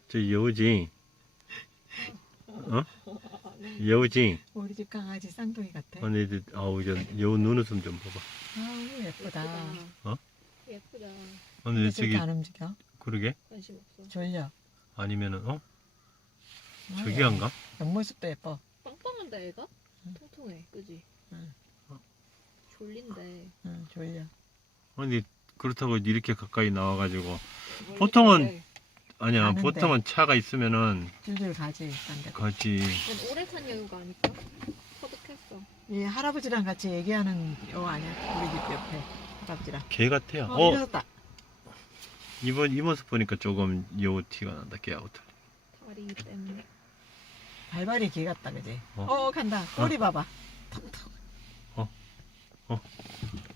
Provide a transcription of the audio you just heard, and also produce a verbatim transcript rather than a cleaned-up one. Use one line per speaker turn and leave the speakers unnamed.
저 여우지. 어? 여우지.
우리 집 강아지 쌍둥이 같아.
아니, 이제, 아우, 저 여우 눈웃음 좀 봐봐.
아우 예쁘다.
어?
예쁘다.
아니,
근데
저기,
저렇게 안 움직여?
그러게?
관심 없어.
졸려.
아니면은, 어?
아,
저기
예.
한가?
옆모습도 예뻐.
빵빵한데 애가?
응.
통통해, 그지?
응.
졸린데.
응, 졸려.
아니, 그렇다고 이렇게 가까이 나와가지고. 보통은-
원래
아니야,
가는데.
보통은 차가 있으면은
줄줄 가지. 딴 데.
가지.
넌 오래 산 여유가 아닐까? 터득했어.
이 할아버지랑 같이 얘기하는 여 아니야? 우리 집 옆에 할아버지랑.
개 같아요.
어,
어,
일어났다.
이번, 이 모습 보니까 조금 여우 티가 난다, 개하고 틀리.
다리 때문에.
발발이 개 같다, 그지?
어.
어, 간다. 꼬리 봐봐. 턱턱.
어.